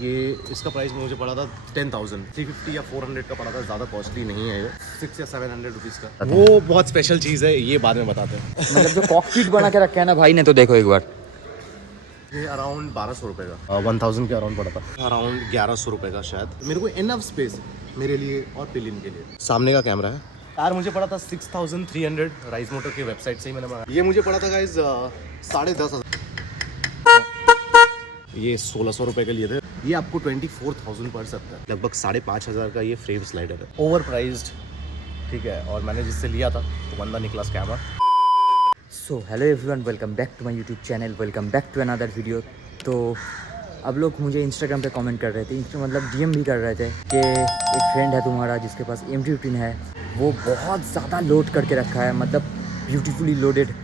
ये इसका प्राइस मुझे पड़ा था 10,000, 350 या 400 का पड़ा था, ज़्यादा कॉस्टली नहीं है ये, 6 या 700 रुपीज़ का। वो बहुत स्पेशल चीज़ है, ये बाद में बताते हैं। मतलब जो कॉकपिट बना के रखा है ना भाई ने, तो देखो एक बार। ये अराउंड 1200 रुपये का, 1000 के अराउंड पड़ा था, अराउंड 1100 रुपये का शायद। मेरे को इनफ स्पेस मेरे लिए और पिलिन के लिए। सामने का कैमरा है। यार मुझे पड़ा था 6300, राइज मोटर की वेबसाइट से ही मैंने मंगाया। ये मुझे पड़ा था गाइज 10,500। ये 1600 रुपये के लिए थे। ये आपको 24,000 पड़ सकता है, लगभग 5,500 का ये फ्रेम स्लाइडर है, ओवर प्राइज्ड, ठीक है। और मैंने जिससे लिया था तो बंदा निकला scammer. So hello everyone, welcome back to my YouTube channel, welcome back to another video. तो अब लोग मुझे इंस्टाग्राम पे कमेंट कर रहे थे, मतलब डीएम भी कर रहे थे कि एक फ्रेंड है तुम्हारा जिसके पास MT-15 है, वो बहुत ज़्यादा लोड करके रखा है, मतलब ब्यूटीफुली लोडेड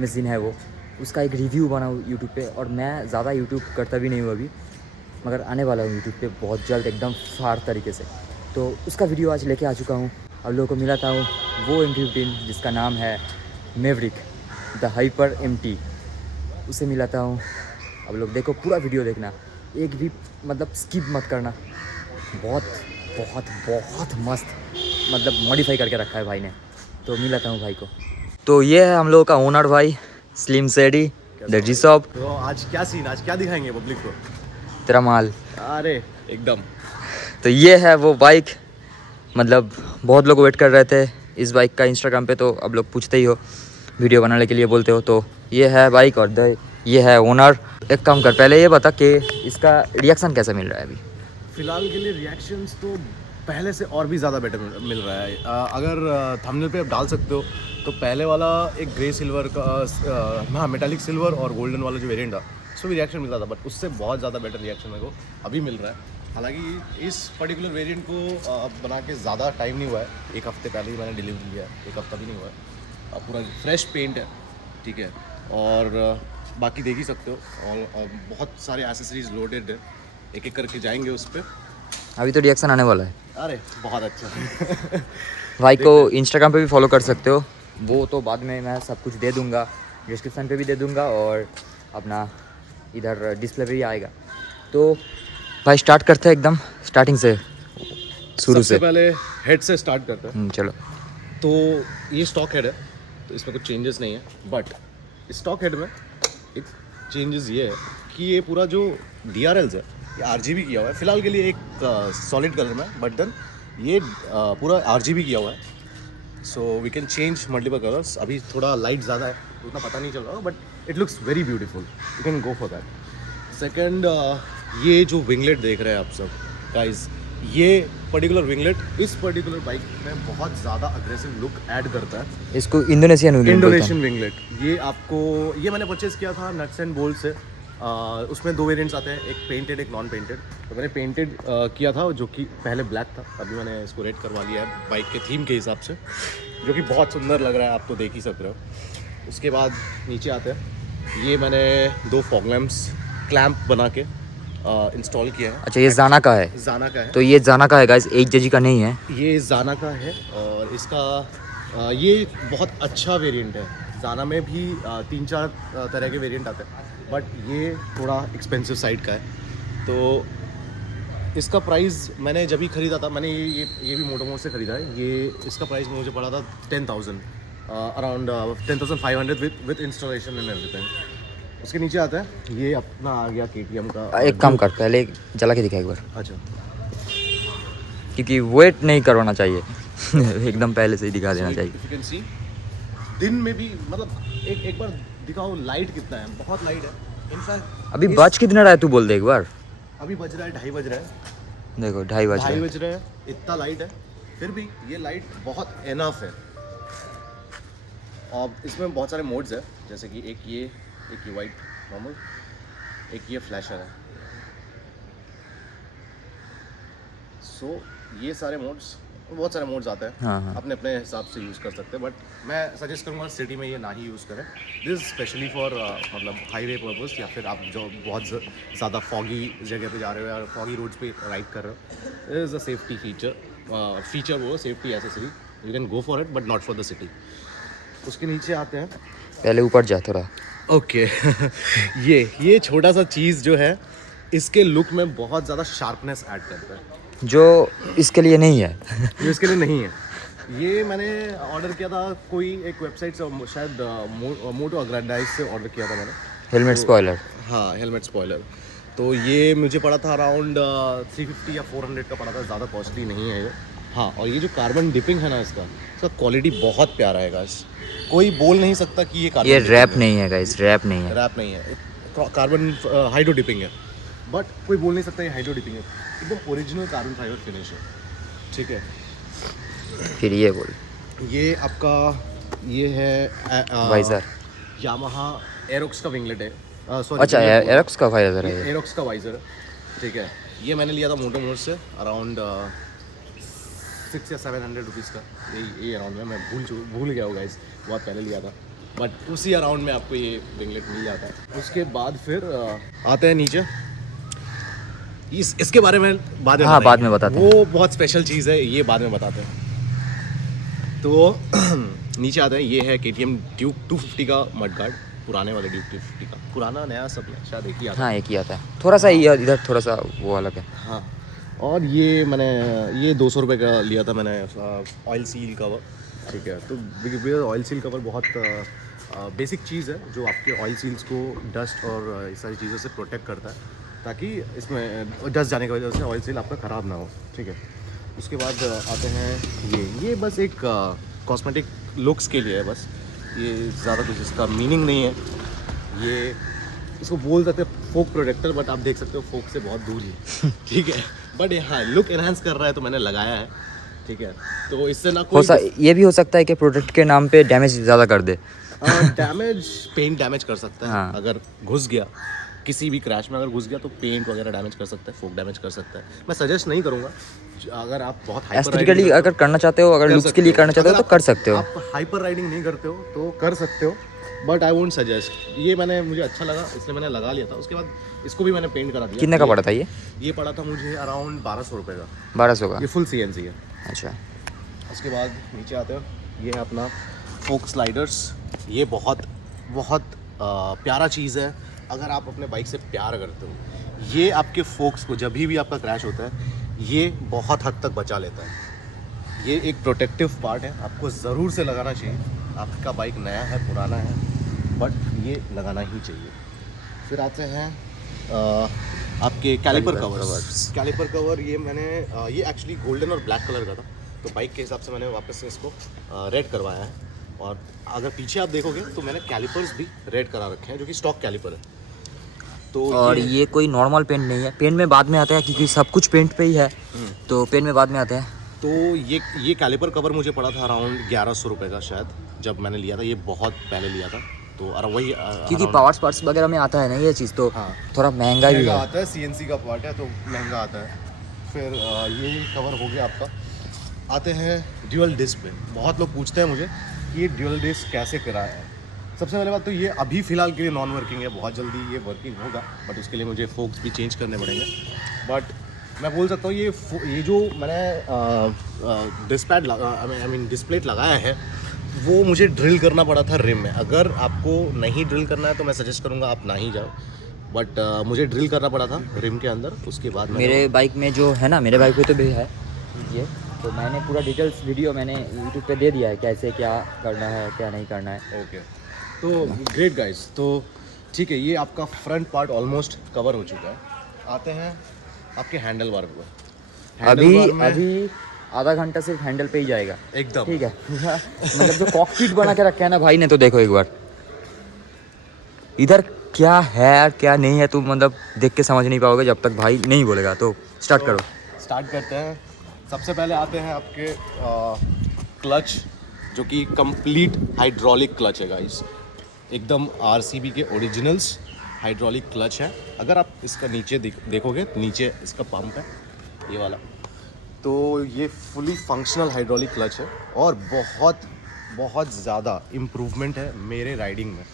मशीन है वो। उसका एक रिव्यू बनाऊँ यूट्यूब पे, और मैं ज़्यादा यूट्यूब करता भी नहीं हूँ अभी, मगर आने वाला हूँ यूट्यूब पे बहुत जल्द, एकदम फार तरीके से। तो उसका वीडियो आज लेके आ चुका हूँ। अब लोगों को मिला था वो MT-15 जिसका नाम है मैवरिक द हाइपर MT, उसे मिलाता हूँ। अब लोग देखो, पूरा वीडियो देखना, एक भी मतलब स्किप मत करना। बहुत बहुत बहुत मस्त मतलब मॉडिफाई करके रखा है भाई ने। तो मिलाता हूँ भाई को। तो ये है हम लोगों का ओनर भाई, स्लिम सेडी दर्जी शॉप। तो आज क्या सीन, आज क्या दिखाएंगे पब्लिक को? तेरा माल। अरे एकदम। तो ये है वो बाइक, मतलब बहुत लोग वेट कर रहे थे इस बाइक का इंस्टाग्राम पे, तो अब लोग पूछते ही हो, वीडियो बनाने के लिए बोलते हो। तो ये है बाइक और ये है ओनर। एक काम कर, पहले ये बता कि इसका रिएक्शन कैसे मिल रहा है अभी? फिलहाल के लिए रिएक्शंस तो पहले से और भी ज़्यादा बेटर मिल रहा है। अगर थंबनेल पे आप डाल सकते हो तो पहले वाला एक ग्रे सिल्वर का, हाँ मेटालिक सिल्वर और गोल्डन वाला जो वेरिएंट था, उसमें भी रिएक्शन मिल रहा था, बट उससे बहुत ज़्यादा बेटर रिएक्शन मेरे को अभी मिल रहा है। हालांकि इस पर्टिकुलर वेरिएंट को बना के ज़्यादा टाइम नहीं हुआ है, एक हफ्ते पहले ही मैंने डिलीवरी लिया है, एक हफ्ता भी नहीं हुआ है। पूरा फ्रेश पेंट है, ठीक है। और बाकी देख ही सकते हो, और बहुत सारे एसेसरीज लोडेड है, एक एक करके जाएंगे उस पर। अभी तो रिएक्शन आने वाला है। अरे बहुत अच्छा। भाई को इंस्टाग्राम पे भी फॉलो कर सकते हो, वो तो बाद में मैं सब कुछ दे दूंगा, डिस्क्रिप्शन पे भी दे दूंगा, और अपना इधर डिस्प्ले पे भी आएगा। तो भाई स्टार्ट करते हैं एकदम स्टार्टिंग से, शुरू से। पहले हेड से स्टार्ट करते हैं। चलो। तो ये स्टॉक हेड है, तो इसमें कुछ चेंजेस नहीं है, बट स्टॉक हेड में एक चेंजेस ये है कि ये पूरा जो DRLs है ये RGB किया हुआ है फिलहाल के लिए, एक सॉलिड कलर में, बट देन ये पूरा RGB किया हुआ है। So we can change multiple colours. अभी थोड़ा लाइट ज़्यादा है तो उतना पता नहीं चल रहा, but it looks very beautiful, you can go for that. Second, ये जो विंगलेट देख रहे हैं आप सब गाइज, ये पर्टिकुलर विंगलेट इस पर्टिकुलर बाइक में बहुत ज़्यादा अग्रेसिव लुक ऐड करता है। इसको इंडोनेशियन विंगलेट, ये आपको, ये मैंने परचेज़ किया था नट्स एंड बोल्ट से। उसमें 2 वेरिएंट्स आते हैं, एक पेंटेड एक नॉन पेंटेड। तो मैंने पेंटेड किया था, जो कि पहले ब्लैक था, अभी मैंने इसको रेड करवा लिया है बाइक के थीम के हिसाब से, जो कि बहुत सुंदर लग रहा है, आप तो देख ही सकते हो। उसके बाद नीचे आते हैं, ये मैंने 2 फॉग लैम्प्स क्लैंप बना के इंस्टॉल किया है। अच्छा, ये जाना का है? जाना का है। तो ये जाना का है गाइस, HJG का नहीं है, ये जाना का है। और इसका ये बहुत अच्छा वेरिएंट है। जाना में भी 3-4 तरह के वेरिएंट आते हैं, बट ये थोड़ा एक्सपेंसिव साइड का है। तो इसका प्राइस मैंने जब भी ख़रीदा था, मैंने ये भी मोटोमोट से ख़रीदा है। ये इसका प्राइस मुझे पड़ा था 10,000, around 10,500 with installation and everything. उसके नीचे आता है, ये अपना आ गया KTM का। एक काम कर, पहले जला के दिखा एक बार, अच्छा, क्योंकि वेट नहीं करवाना चाहिए। एकदम पहले से ही दिखा देना चाहिए। इफ यू कैन सी, दिन में भी मतलब एक बार दिखाओ लाइट कितना है, बहुत लाइट है। इनफैक्ट अभी बज कितना रहा है तू बोल दे एक बार। अभी बज रहा है 2:30 बज रहा है। देखो 2:30 बज रहा है। 2:30 बज रहा है, इतना लाइट है, फिर भी ये लाइट बहुत एनफ है। और इसमें बहुत सारे मोड्स है, जैसे कि एक ये वाइट नॉर्मल, एक ये फ्लैशर है। सो ये सारे मोड्स, बहुत सारे मोड्स आते हैं। हाँ। अपने अपने हिसाब से यूज़ कर सकते हैं, बट मैं सजेस्ट करूँगा सिटी में ये ना ही यूज़ करें। दिस स्पेशली फॉर मतलब हाईवे पर्पस, या फिर आप जो बहुत ज़्यादा फॉगी जगह पे जा रहे हो या फॉगी रोड्स पे राइड कर रहे हो, इज़ अ सेफ्टी फीचर वो safety accessory, you can go for it, but not for the city. उसके नीचे आते हैं, पहले ऊपर जा थोड़ा। ओके। ये छोटा सा चीज़ जो है, इसके लुक में बहुत ज़्यादा शार्पनेस ऐड करता है, जो इसके लिए नहीं है। जो इसके लिए नहीं है। ये मैंने ऑर्डर किया था कोई एक वेबसाइट से, शायद मोटो अग्रेंडाइज से ऑर्डर किया था मैंने। Helmet spoiler. हाँ, हेलमेट स्पॉइलर। तो ये मुझे पड़ा था अराउंड 350 या 400 का पड़ा था, ज़्यादा कॉस्टली नहीं है ये। हाँ, और ये जो कार्बन डिपिंग है ना इसका क्वालिटी बहुत प्यारा है गाइस। कोई बोल नहीं सकता कि ये कार्बन ये रैप नहीं है गाइस, रैप नहीं है। रैप नहीं है, कार्बन हाइड्रो डिपिंग है, बट कोई बोल नहीं सकता ये हाइड्रो डिपिंग है। एकदम ओरिजिनल कार्बन फाइबर फिनिश है, ठीक है। फिर ये बोल, ये आपका ये है वाइजर। यामाहा एरोक्स का विंगलेट है। अच्छा, एरोक्स का वाइजर है ये। एरोक्स का वाइजर है, ठीक है। ये मैंने लिया था मोटो मोड से अराउंड 600 या 700 रुपीज़ का, ये अराउंड में। मैं भूल गया होगा, इस बहुत पहले लिया था, बट उसी अराउंड में आपको ये विंगलेट मिल जाता है। उसके बाद फिर आते हैं नीचे। इसके बारे में बाद में बाद में बताते हैं। वो बहुत स्पेशल चीज़ है, ये बाद में बताते हैं। तो नीचे आते हैं, ये है KTM ड्यूक 250 का मड गार्ड, पुराने वाले ड्यूक 250 का। पुराना नया सब में शायद एक ही आता है। हाँ, एक ही आता है, थोड़ा सा ये इधर थोड़ा सा वो अलग है। हाँ, और ये मैंने ये 200 रुपये का लिया था मैंने, ऑयल सील कवर, ठीक है। तो ऑयल सील कवर बहुत बेसिक चीज़ है जो आपके ऑयल सील्स को डस्ट और इस सारी चीज़ों से प्रोटेक्ट करता है, ताकि इसमें डस्ट जाने की वजह से ऑयल सील आपका ख़राब ना हो, ठीक है। उसके बाद आते हैं ये बस एक कॉस्मेटिक लुक्स के लिए है बस, ये ज़्यादा कुछ इसका मीनिंग नहीं है। ये इसको बोल सकते हैं फोक प्रोटेक्टर, बट आप देख सकते हो फोक से बहुत दूर ही ठीक है। बट हाँ, लुक एनहांस कर रहा है तो मैंने लगाया है, ठीक है। तो इससे ना कोई ये भी हो सकता है कि प्रोडक्ट के नाम पे डैमेज ज़्यादा कर दे। डैमेज, पेंट डैमेज कर सकता है। हाँ। अगर घुस गया किसी भी क्रैश में, अगर घुस गया तो पेंट वगैरह डैमेज कर सकता है, फोक डैमेज कर सकता है। मैं सजेस्ट नहीं करूँगा, अगर आप बहुत हाइपर एस्थेटिकली अगर करना चाहते हो, अगर लुक्स के लिए करना चाहते हो तो कर सकते हो। आप हाइपर राइडिंग नहीं करते हो तो कर सकते हो, बट आई वोंट सजेस्ट। ये मुझे अच्छा लगा इसलिए मैंने लगा लिया था। उसके बाद इसको भी मैंने पेंट करा दिया। कितने का पड़ा था ये? ये पड़ा था मुझे अराउंड 1200 रुपये का। 1200 का? ये फुल CNC है। अच्छा। उसके बाद नीचे आते हो, ये है अपना फोक स्लाइडर्स। ये बहुत प्यारा चीज़ है। अगर आप अपने बाइक से प्यार करते हो, ये आपके फोक्स को जब भी आपका क्रैश होता है, ये बहुत हद तक बचा लेता है। ये एक प्रोटेक्टिव पार्ट है, आपको ज़रूर से लगाना चाहिए। आपका बाइक नया है, पुराना है, बट ये लगाना ही चाहिए। फिर आते हैं आपके कैलिपर कवर्स। कैलिपर कवर ये मैंने ये एक्चुअली गोल्डन और ब्लैक कलर का था, तो बाइक के हिसाब से मैंने वापस से इसको रेड करवाया है। और अगर पीछे आप देखोगे तो मैंने कैलिपर्स भी रेड करा रखे हैं, जो कि स्टॉक कैलिपर है। तो और ये कोई नॉर्मल पेंट नहीं है, पेंट में बाद में आता है क्योंकि सब कुछ पेंट पे ही है, तो पेंट में बाद में आता है। तो ये कैलिपर कवर मुझे पड़ा था अराउंड 1100 रुपये का शायद, जब मैंने लिया था। ये बहुत पहले लिया था, तो वही क्योंकि पार्ट्स वगैरह में आता है ना ये चीज़, तो हाँ, थोड़ा महंगा भी है। आता है, CNC का पार्ट है तो महंगा आता है। फिर ये कवर हो गया आपका। आते हैं ड्यूअल डिस्क पे। बहुत लोग पूछते हैं मुझे कि ये ड्यूअल डिस्क कैसे कराया है। सबसे पहले बात तो ये अभी फ़िलहाल के लिए नॉन वर्किंग है, बहुत जल्दी ये वर्किंग होगा, बट उसके लिए मुझे फोक्स भी चेंज करने पड़ेंगे। बट मैं बोल सकता हूँ ये जो मैंने डिस्प्लेट लगाया है, वो मुझे ड्रिल करना पड़ा था रिम में। अगर आपको नहीं ड्रिल करना है तो मैं सजेस्ट करूँगा आप ना ही जाओ, बट मुझे ड्रिल करना पड़ा था रिम के अंदर। उसके बाद मेरे बाइक में जो है ना, मेरे बाइक पे तो भी है ये, तो मैंने पूरा डिटेल्स वीडियो मैंने यूट्यूब पे दे दिया है, कैसे क्या करना है क्या नहीं करना है। ओके, तो ग्रेट गाइस। तो ठीक है, ये आपका फ्रंट पार्ट ऑलमोस्ट कवर हो चुका है। आते हैं आपके हैंडल बार पर। अभी आधा घंटा सिर्फ हैंडल पे ही जाएगा एकदम, ठीक है। मतलब जो कॉकपिट बना के रखा है ना भाई ने, तो देखो एक बार इधर क्या है क्या नहीं है, तुम मतलब देख के समझ नहीं पाओगे जब तक भाई नहीं बोलेगा। तो स्टार्ट करो। स्टार्ट करते हैं। सबसे पहले आते हैं आपके क्लच, जो कि कंप्लीट हाइड्रोलिक क्लच है गाइस, एकदम RCB के ओरिजिनल्स हाइड्रोलिक क्लच है। अगर आप इसका नीचे देखोगे तो नीचे इसका पंप है ये वाला, तो ये फुली फंक्शनल हाइड्रोलिक क्लच है और बहुत ज़्यादा इम्प्रूवमेंट है मेरे राइडिंग में।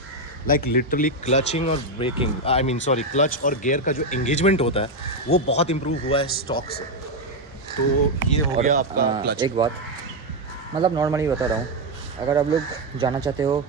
लाइक लिटरली क्लचिंग और ब्रेकिंग, क्लच और गियर का जो एंगेजमेंट होता है वो बहुत इम्प्रूव हुआ है स्टॉक से। तो ये हो गया आपका क्लच। एक बात मतलब नॉर्मली बता रहा हूँ, अगर आप लोग जाना चाहते हो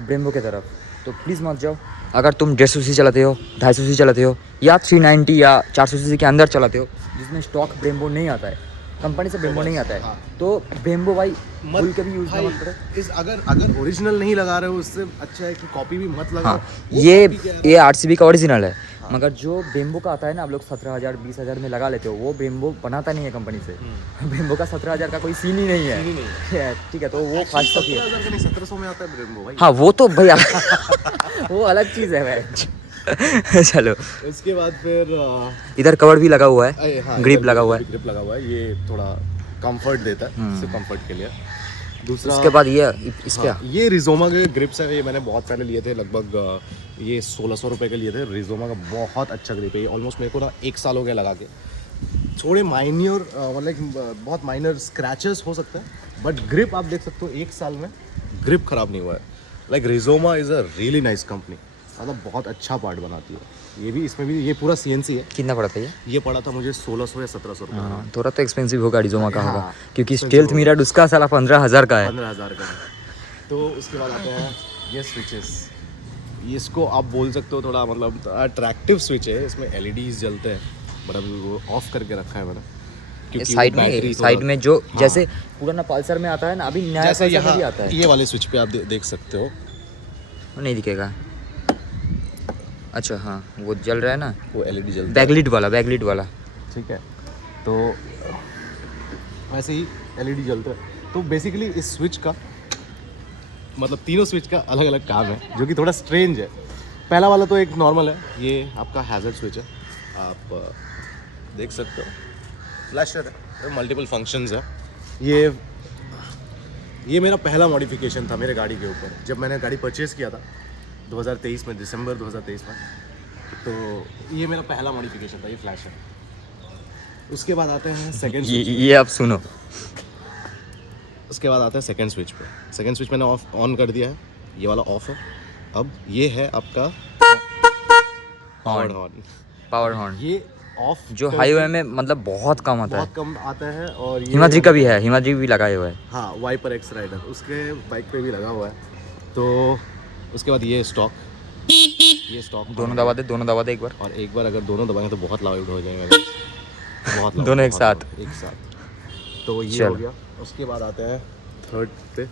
ब्रेम्बो की तरफ तो प्लीज़ मत जाओ, अगर तुम 150 सीसी चलाते हो, 250 सीसी चलाते हो या 390 या 400 सीसी के अंदर चलाते हो, जिसमें स्टॉक ब्रेम्बो नहीं आता है, कंपनी से ब्रेम्बो नहीं आता है, हाँ। तो ब्रेम्बो भाई भूल के भी यूज़ भाई, मत करो। इस अगर ओरिजिनल नहीं लगा रहे हो, उससे अच्छा है कि कॉपी भी मत लगाओ। हाँ, वो ये copy क्या है? ये 8 का ओरिजिनल है, मगर जो ब्रेम्बो का आता है ना, आप लोग 17,000 20,000 में लगा लेते हो, वो ब्रेम्बो बनाता नहीं है कंपनी से। ब्रेम्बो का 17,000 का कोई सीन ही नहीं सीन ही नहीं है। ठीक है, तो वो फास्ट कॉपी है। 17,000 का नहीं, 1700 में आता है ब्रेम्बो भाई। हाँ, वो तो भाई वो अलग चीज़ है भाई। चलो, इसके बाद फिर इधर कवर भी लगा हुआ है, हाँ, ग्रिप लगा हुआ है। ग्रिप लगा हुआ है, ये थोड़ा कंफर्ट देता है, सिर्फ कंफर्ट के लिए। दूसरा उसके बाद ये इस पे हाँ, ये रिजोमा के ग्रिप्स है, ये मैंने बहुत पहले लिए थे, लगभग ये 1600 रुपये के लिए थे। रिजोमा का बहुत अच्छा ग्रिप है ये, ऑलमोस्ट मेरे को ना 1 साल हो गया लगा के। थोड़े माइन्योर मतलब बहुत माइनर स्क्रैचेस हो सकते हैं, बट ग्रिप आप देख सकते हो 1 साल में ग्रिप खराब नहीं हुआ है। Like Rizoma is a really nice company, मतलब बहुत अच्छा पार्ट बनाती है। ये भी, इसमें भी ये पूरा CNC है। कितना पड़ा था ये पड़ा था मुझे 1600 या 1700 रुपये। हाँ, थोड़ा तो एक्सपेंसिव होगा रिजोमा का होगा, हाँ, क्योंकि expensive स्टेल्थ होगा। मिरर उसका साला 15,000 का है। 15,000 का है। तो उसके बाद आते हैं ये स्विचेस। इसको आप बोल सकते हो थोड़ा मतलब अट्रैक्टिव स्विच है, इसमें LEDs जलते हैं, बट अभी वो ऑफ करके रखा है मैंने, क्योंकि साइड वो बैटरी में, साइड में जो हाँ। जैसे पुराना पल्सर में आता है ना, अभी नया जैसे पल्सर में यहाँ भी आता है, ये वाले स्विच पे आप देख सकते हो, वो नहीं दिखेगा। अच्छा हाँ, वो जल रहा है ना, वो LED जलता है, बैकलिट वाला। ठीक है। तो वैसे ही LED जलता है। तो बेसिकली इस स्विच का मतलब तीनों स्विच का अलग अलग काम है, जो कि थोड़ा स्ट्रेंज है। पहला वाला तो एक नॉर्मल है, ये आपका हैज़र्ड स्विच है, आप देख सकते हो, फ्लैशर है, मल्टीपल फंक्शंस है। ये मेरा पहला मॉडिफिकेशन था मेरे गाड़ी के ऊपर, जब मैंने गाड़ी परचेज़ किया था 2023 में, दिसंबर 2023 में। तो ये मेरा पहला मॉडिफिकेशन था, ये फ्लैश है। उसके बाद आते हैं सेकंड स्विच। ये आप सुनो, उसके बाद आता है सेकंड स्विच पे। सेकंड स्विच मैंने ऑन कर दिया है, ये वाला ऑफ है। अब ये है आपका पावर हॉर्न, ये ऑफ जो हाईवे में मतलब बहुत कम आता है, बहुत कम आता है। और ये हिमाद्री का भी है, हिमाद्री भी लगाए हुआ है। हाँ, वाइपर एक्स राइडर उसके बाइक पे भी लगा हुआ है। तो उसके बाद ये स्टॉक दोनों दबा दे एक बार। और एक बार अगर दोनों दबाएंगे तो बहुत लाउड हो जाएंगे, बहुत loud, दोनों एक बहुत साथ। loud, एक साथ। तो ये चल। हो गया। उसके बाद आते हैं थर्ड पे।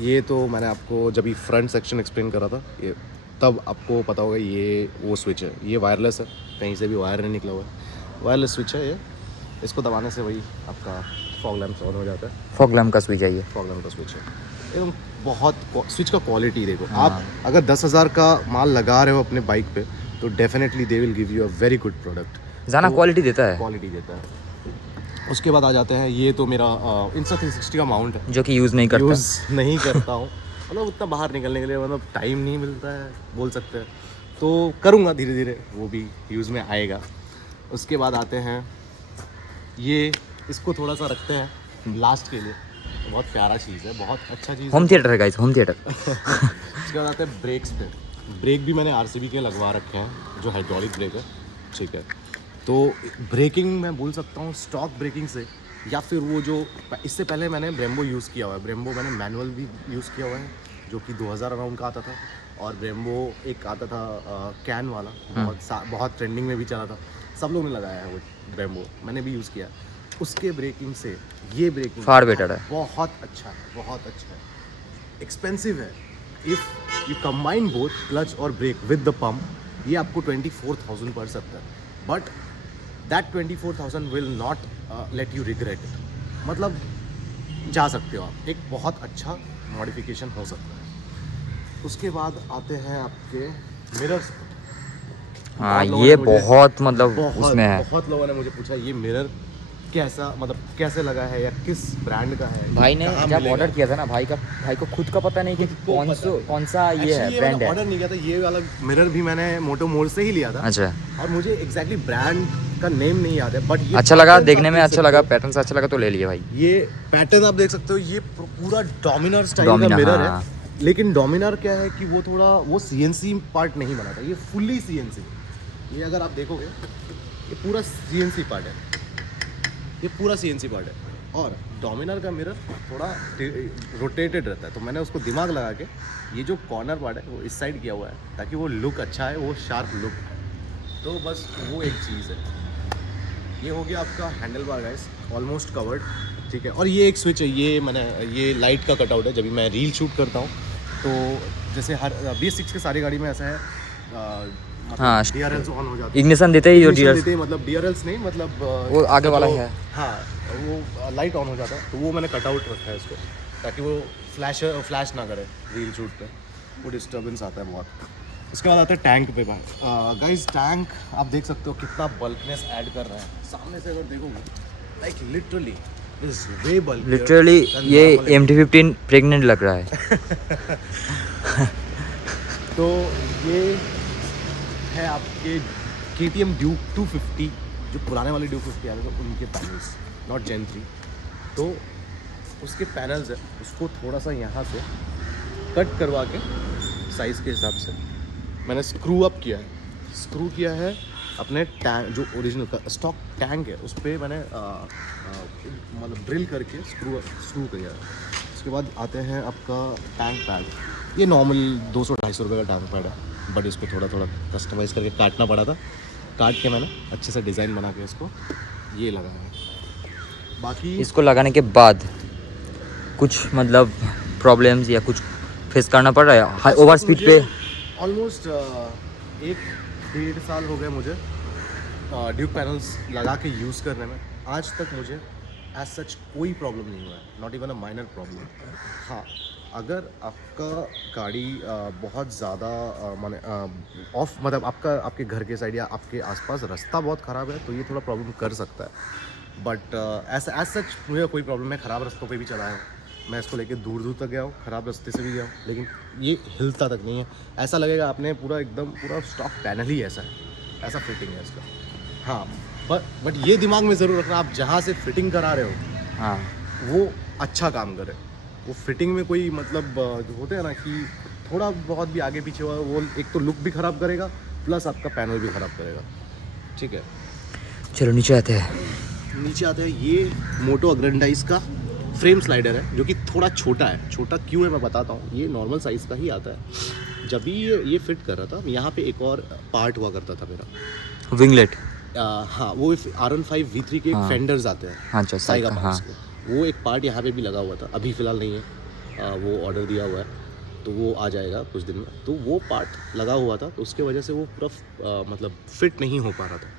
ये तो मैंने आपको जब ही फ्रंट सेक्शन एक्सप्लेन करा था, ये तब आपको पता होगा, ये वो स्विच है, ये वायरलेस है, कहीं से भी वायर नहीं निकला हुआ है, वायरलेस स्विच है ये। इसको दबाने से वही आपका फॉग लैम्प ऑन हो जाता है। फॉग लैम्प का स्विच है ये। फॉग लैम्प का स्विच है एकदम। बहुत स्विच का क्वालिटी देखो, आप अगर 10,000 का माल लगा रहे हो अपने बाइक पे, तो definitely they will give you a very good product. जाना क्वालिटी देता है, क्वालिटी देता है। उसके बाद आ जाते हैं, ये तो मेरा Insta360 का माउंट है, जो कि यूज़ नहीं करता। यूज़ नहीं करता हूँ, मतलब उतना बाहर निकलने के लिए मतलब टाइम नहीं मिलता है बोल सकते हैं, तो करूँगा धीरे धीरे, वो भी यूज़ में आएगा। उसके बाद आते हैं ये, इसको थोड़ा सा रखते हैं लास्ट के लिए, बहुत प्यारा चीज़ है, बहुत अच्छा चीज़ होम थिएटर है गाइस, होम थिएटर। उसके बाद आते हैं ब्रेक्स पे। ब्रेक भी मैंने RCB के लगवा रखे हैं, जो हाइड्रोलिक ब्रेक है, ठीक है। तो ब्रेकिंग मैं बोल सकता हूँ स्टॉक ब्रेकिंग से, या फिर वो जो इससे पहले मैंने ब्रेम्बो यूज़ किया हुआ है, ब्रेम्बो मैंने मैनुअल भी यूज़ किया हुआ है, जो कि 2000 अराउंड का आता था। और ब्रेम्बो एक आता था कैन वाला, बहुत ट्रेंडिंग में भी चला था, सब लोग ने लगाया है वो ब्रेम्बो, मैंने भी यूज़ किया। उसके ब्रेकिंग से ये ब्रेकिंग फार बेटर है, बहुत अच्छा है, बहुत अच्छा है। एक्सपेंसिव है, if you combine both clutch और ब्रेक विद द पम्प, ये आपको 24,000 पड़ सकता है, but that 24,000 will not let you regret it. मतलब जा सकते हो आप, एक बहुत अच्छा मॉडिफिकेशन हो सकता है। उसके बाद आते हैं आपके मिरर्स। हाँ ये बहुत मतलब बहुत उसमें है। बहुत लोगों ने मुझे पूछा ये मिरर कैसा, मतलब कैसे लगा है या किस ब्रांड का है। भाई ने कहाँ जब मिलेगा? ऑर्डर किया था ना, भाई को खुद का पता नहीं कि कौन सा ये है Actually, ब्रांड मैंने है। ऑर्डर नहीं किया था, ये वाला मिरर भी मैंने मोटो मोड से ही लिया था। अच्छा, और मुझे एग्जैक्टली ब्रांड का नेम नहीं याद है, बट ये अच्छा लगा, patterns देखने आप में देख अच्छा सकते लगा, हो। पैटर्न से अच्छा लगा तो ले लिया भाई। ये पैटर्न आप देख सकते हो, ये पूरा डोमिनार स्टाइल का Dominar, मिरर हाँ। है। लेकिन डोमिनार क्या है कि वो थोड़ा वो CNC पार्ट नहीं बनाता, ये फुल्ली CNC। ये अगर आप देखोगे, ये पूरा CNC पार्ट है, ये पूरा CNC पार्ट है। और डोमिनार का मिरर थोड़ा रोटेटेड रहता है, तो मैंने उसको दिमाग लगा के ये जो कॉर्नर पार्ट है वो इस साइड किया हुआ है ताकि वो लुक अच्छा है, वो शार्प लुक। तो बस वो एक चीज़ है। ये हो गया आपका handle bar guys, almost covered, ठीक है। और ये एक स्विच है, ये मैंने ये लाइट का कटआउट है। जब भी मैं रील शूट करता हूँ तो जैसे हर BS6 के सारी गाड़ी में ऐसा है, हाँ, DRLs ऑन हो जाते हैं, इग्निशन देते ही जो ignition देते हैं, मतलब DRLs नहीं, मतलब वो आगे वाला है, हाँ, वो लाइट ऑन हो जाता है। तो वो मैंने कटआउट रखा है इसको, ताकि वो फ्लैश ना करे रील शूट पे, वो डिस्टर्बेंस आता है बहुत। उसके बाद आता है टैंक पे बात। गाइस टैंक आप देख सकते हो कितना बल्कनेस ऐड कर रहा है। सामने से अगर देखोगे, like literally is way bulk, literally ये MT-15 प्रेग्नेंट लग रहा है। तो ये है आपके KTM ड्यूक 250, जो पुराने वाले ड्यूक 50 आ रहे थे उनके पैनल्स, नॉट जेन 3। तो उसके पैनल्स है, उसको थोड़ा सा यहाँ से कट करवा के साइज़ के हिसाब से मैंने स्क्रू अप किया है। स्क्रू किया है अपने टैंक, जो ओरिजिनल का स्टॉक टैंक है उस पर मैंने मतलब ड्रिल करके स्क्रू किया है। उसके बाद आते हैं आपका टैंक पैड। ये नॉर्मल 200-250 रुपये का टैंक पैड है, बट इसको थोड़ा थोड़ा कस्टमाइज़ करके काटना पड़ा था। काट के मैंने अच्छे से डिज़ाइन बना के इसको ये लगाया है। बाकी इसको लगाने के बाद कुछ मतलब प्रॉब्लम्स या कुछ फेस करना पड़ रहा है हाई ओवर स्पीड पे? ऑलमोस्ट 1-1.5 साल हो गए मुझे ड्यूक पैनल्स लगा के यूज़ करने में। आज तक मुझे एज सच कोई प्रॉब्लम नहीं हुआ है, not even a minor problem. हाँ, अगर आपका गाड़ी बहुत ज़्यादा माने ऑफ, मतलब आपके घर के साइड या आपके आसपास रास्ता बहुत ख़राब है, तो ये थोड़ा प्रॉब्लम कर सकता है। बट एज सच मुझे कोई प्रॉब्लम है। ख़राब रास्तों पे भी चला है मैं, इसको लेके दूर दूर तक गया हूँ, ख़राब रास्ते से भी गया हूँ, लेकिन ये हिलता तक नहीं है। ऐसा लगेगा आपने पूरा एकदम पूरा स्टॉक पैनल ही ऐसा है, ऐसा फिटिंग है इसका। हाँ, बट ये दिमाग में ज़रूर रखना, आप जहाँ से फिटिंग करा रहे हो हाँ, वो अच्छा काम करे। वो फिटिंग में कोई मतलब होते हैं ना कि थोड़ा बहुत भी आगे पीछे हुआ, वो एक तो लुक भी ख़राब करेगा, प्लस आपका पैनल भी ख़राब करेगा, ठीक है। चलो नीचे आते हैं। नीचे आते हैं, ये मोटो अग्रेंडाइज का फ्रेम स्लाइडर है, जो कि थोड़ा छोटा है। छोटा क्यों है मैं बताता हूँ। ये नॉर्मल साइज़ का ही आता है। जब भी ये फिट कर रहा था, यहाँ पे एक और पार्ट हुआ करता था मेरा, विंगलेट। हाँ, वो R15 V3 के हाँ, फेंडर्स आते हैं, हाँ, अच्छा, साइगा हाँ, पार्ट्स के। वो एक पार्ट यहाँ पे भी लगा हुआ था, अभी फ़िलहाल नहीं है, वो ऑर्डर दिया हुआ है, तो वो आ जाएगा कुछ दिन में। तो वो पार्ट लगा हुआ था, तो उसके वजह से वो पूरा मतलब फिट नहीं हो पा रहा था।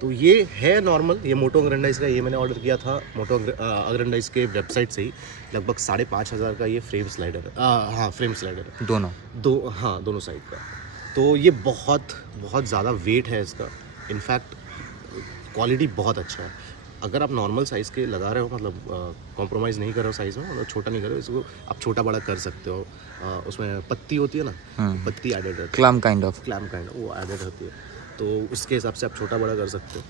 तो ये है नॉर्मल, ये मोटो अग्रेंडाइज का, ये मैंने ऑर्डर किया था मोटो अग्रेंडाइज के वेबसाइट से ही। लगभग 5,500 का ये फ्रेम स्लाइडर है। हाँ, फ्रेम स्लाइडर है दोनों साइड का। तो ये बहुत बहुत ज़्यादा वेट है इसका। इनफैक्ट क्वालिटी बहुत अच्छा है। अगर आप नॉर्मल साइज़ के लगा रहे हो, मतलब कॉम्प्रोमाइज़ नहीं कर रहे हो साइज़ में, मतलब छोटा नहीं कर रहे हो, इसको आप छोटा बड़ा कर सकते हो। उसमें पत्ती होती है ना, पत्ती एडेड रहती है, क्लैम काइंड ऑफ वो एडेड होती है, तो उसके हिसाब से आप छोटा बड़ा कर सकते हो।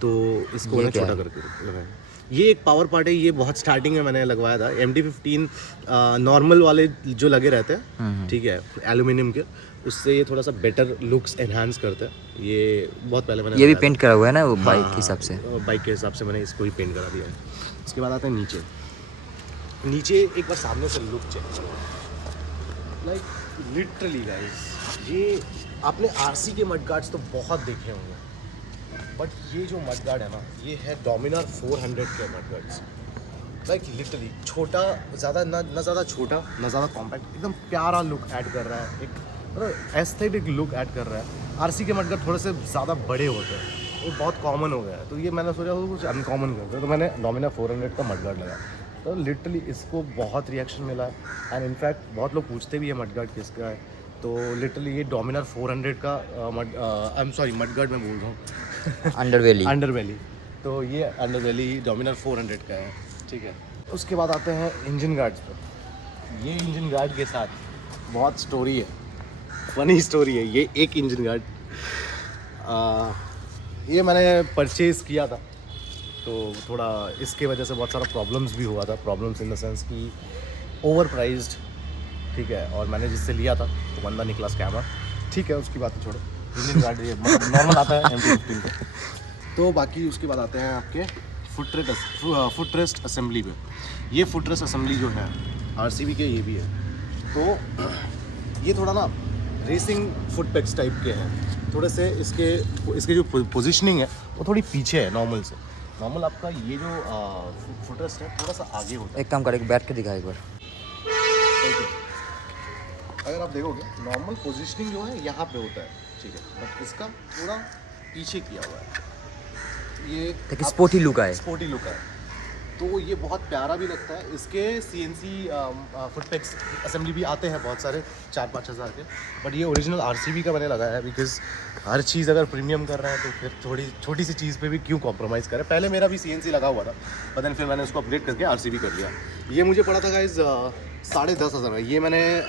तो इसको मैंने छोटा करके लगाया। ये एक पावर पार्ट है, ये बहुत स्टार्टिंग में मैंने लगवाया था। MT-15 नॉर्मल वाले जो लगे रहते हैं, ठीक है, एल्यूमिनियम के, उससे ये थोड़ा सा बेटर लुक्स एनहांस करते हैं। ये बहुत पहले मैंने ये भी पेंट करा हुआ है ना वो बाइक के हिसाब से? बाइक के हिसाब से मैंने इसको ही पेंट करा दिया है। उसके बाद आते हैं नीचे एक बार सामने से लुक चेक करो। लाइक लिटरली गाइस, ये आपने RC के मड गार्ड्स तो बहुत देखे होंगे, बट ये जो मड गार्ड है ना, ये है डोमिनार 400 के मड गार्ड्स। लाइक लिटरली छोटा, ज़्यादा ना ज़्यादा छोटा ना ज़्यादा कॉम्पैक्ट, एकदम प्यारा लुक ऐड कर रहा है, एक मतलब एस्थेटिक लुक ऐड कर रहा है। RC के मड गार्ड थोड़े से ज़्यादा बड़े होते हैं, वो बहुत कॉमन हो गया है। तो ये मैंने सोचा कुछ अनकॉमन करते, तो मैंने डोमिनार 400 का मड गार्ड लगाया। तो लिटरली इसको बहुत रिएक्शन मिला है, एंड इनफैक्ट बहुत लोग पूछते भी है मड गार्ड किसका है। तो लिटरली ये डोमिनार 400 का मड गार्ड मैं बोल रहा हूँ अंडरवैली। तो ये अंडरवैली डोमिनार 400 का है, ठीक है। उसके बाद आते हैं इंजन गार्ड्स पर। ये इंजन गार्ड के साथ बहुत स्टोरी है, फनी स्टोरी है। ये एक इंजन गार्ड ये मैंने परचेज़ किया था, तो थोड़ा इसके वजह से बहुत सारा प्रॉब्लम्स भी हुआ था। प्रॉब्लम्स इन द सेंस कि ओवर प्राइज्ड, ठीक है, और मैंने जिससे लिया था तो बंदा निकला स्कैमर, ठीक है, उसकी बात छोड़ो। इंजन गार्ड ये मतलब नॉर्मल आता है MT-15 पे। तो बाकी उसके बाद आते हैं आपके फुट रेस्ट असेंबली पे। ये फुट रेस्ट असेंबली जो है आरसीबी के ये भी है, तो ये थोड़ा ना रेसिंग फुट पेग्स टाइप के हैं, थोड़े से इसके जो पोजीशनिंग है वो थोड़ी पीछे है नॉर्मल से। नॉर्मल आपका ये जो फुट रेस्ट है थोड़ा सा आगे होता है। एक काम कर, एक बैठ के दिखा एक बार। अगर आप देखोगे नॉर्मल पोजीशनिंग जो है यहाँ पे होता है, ठीक है, बट इसका पूरा पीछे किया हुआ है। ये ताकि स्पोर्टी लुक आए। स्पोर्टी लुक है, तो ये बहुत प्यारा भी लगता है। इसके CNC फुट पेग्स असेंबली भी आते हैं बहुत सारे 4-5 हज़ार के, बट ये ओरिजिनल RCB का मैंने लगाया है, बिकॉज हर चीज़ अगर प्रीमियम कर रहे हैं तो फिर थोड़ी छोटी सी चीज़ पे भी क्यों कॉम्प्रोमाइज़ करें। पहले मेरा भी CNC लगा हुआ था, बट देन फिर मैंने उसको अपग्रेड करके RCB कर लिया। ये मुझे पड़ा था गाइज 10,500 में। ये मैंने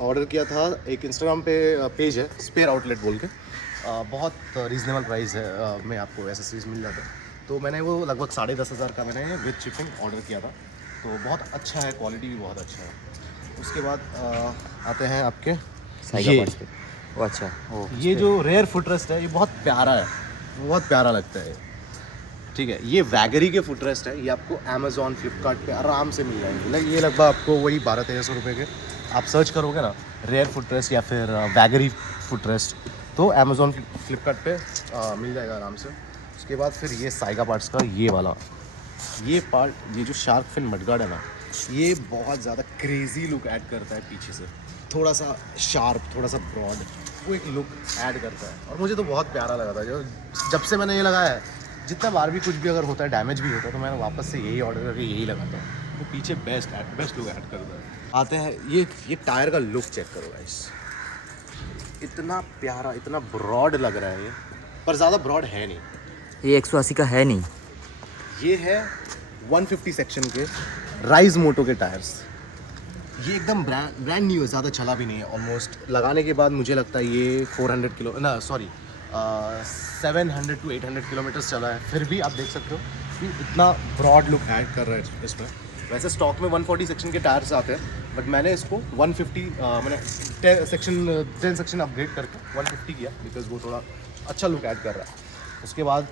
ऑर्डर किया था, एक इंस्टाग्राम पे पेज है स्पेयर आउटलेट बोल के, बहुत रीज़नेबल प्राइस है में आपको एसेसरीज मिल जाता है। तो मैंने वो लगभग 10,500 का मैंने विद शिपिंग ऑर्डर किया था, तो बहुत अच्छा है, क्वालिटी भी बहुत अच्छा है। उसके बाद आते हैं आपके ये वो अच्छा ये जो रेयर फुटरेस्ट है, ये बहुत प्यारा है, बहुत प्यारा लगता है, ठीक है। ये वैगरी के फुटरेस्ट है, ये आपको अमेज़ॉन फ्लिपकार्ट पे आराम से मिल जाएंगे। ये लगभग आपको वही 1200-1300 रुपये के आप सर्च करोगे ना रेयर फुटरेस्ट या फिर वैगरी फुटरेस्ट, तो अमेज़ॉन फ्लिपकार्ट पे मिल जाएगा आराम से। उसके बाद फिर ये साइगा पार्ट्स का ये वाला ये पार्ट, ये जो शार्क फिन मडगार्ड है ना, ये बहुत ज़्यादा क्रेज़ी लुक ऐड करता है पीछे से, थोड़ा सा शार्प, थोड़ा सा ब्रॉड, वो एक लुक ऐड करता है और मुझे तो बहुत प्यारा लगा था। जब से मैंने ये लगाया है, जितना बार भी कुछ भी अगर होता है, डैमेज भी होता है, तो मैं वापस से यही ऑर्डर करके यही लगाता हूँ। वो पीछे बेस्ट लुक ऐड करता है। आते हैं ये टायर का लुक चेक करो गाइस, इतना प्यारा, इतना ब्रॉड लग रहा है ये, पर ज़्यादा ब्रॉड है नहीं। ये 180 का है नहीं, ये है 150 सेक्शन के राइज मोटो के टायर्स। ये एकदम ब्रांड न्यू है, ज़्यादा चला भी नहीं है। ऑलमोस्ट लगाने के बाद मुझे लगता है ये 700 to 800 किलोमीटर्स चला है, फिर भी आप देख सकते हो कि इतना ब्रॉड लुक ऐड कर रहा है इसमें। वैसे स्टॉक में 140 सेक्शन के टायर्स आते हैं, बट मैंने इसको 150 मैंने 10 सेक्शन अपग्रेड करके 150 किया, बिकॉज वो थोड़ा अच्छा लुक ऐड कर रहा है। उसके बाद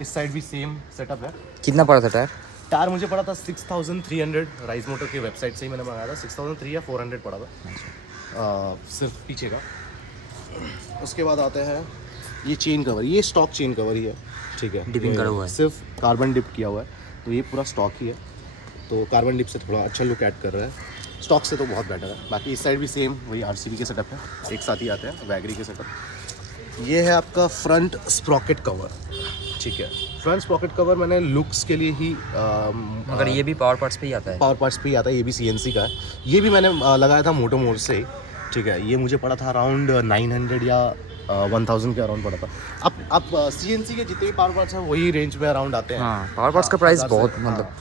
इस साइड भी सेम सेटअप है। कितना पड़ा था टायर? टायर मुझे पड़ा था 6300, राइज मोटर की वेबसाइट से ही मैंने मंगाया था। 6300 या 400 पड़ा था सिर्फ पीछे का। उसके बाद आते हैं ये चेन कवर, ये स्टॉक चेन कवर ही है, ठीक है, डिपिंग करा हुआ है, सिर्फ कार्बन डिप किया हुआ है, तो ये पूरा स्टॉक ही है। तो कार्बन डिप से थोड़ा अच्छा लुक ऐड कर रहा है, स्टॉक से तो बहुत बेटर है। बाकी इस साइड भी सेम वही RCB के सेटअप है, एक साथ ही आते हैं वैगरी के सेटअप। ये है आपका फ्रंट स्प्रॉकेट कवर, ठीक है। फ्रंट स्प्रॉकेट कवर मैंने लुक्स के लिए ही मगर ये भी पावर पार्ट्स पे ही आता है। पावर पार्ट्स पे ही आता है, ये भी CNC का है। ये भी मैंने लगाया था मोटो मोर से ही, ठीक है। ये मुझे पड़ा था अराउंड 900 या 1000 के अराउंड पड़ा था। अब CNC के जितने भी पावर पार्ट्स हैं वही रेंज में अराउंड आते हैं। हाँ, पावर पार्ट्स का प्राइस बहुत मतलब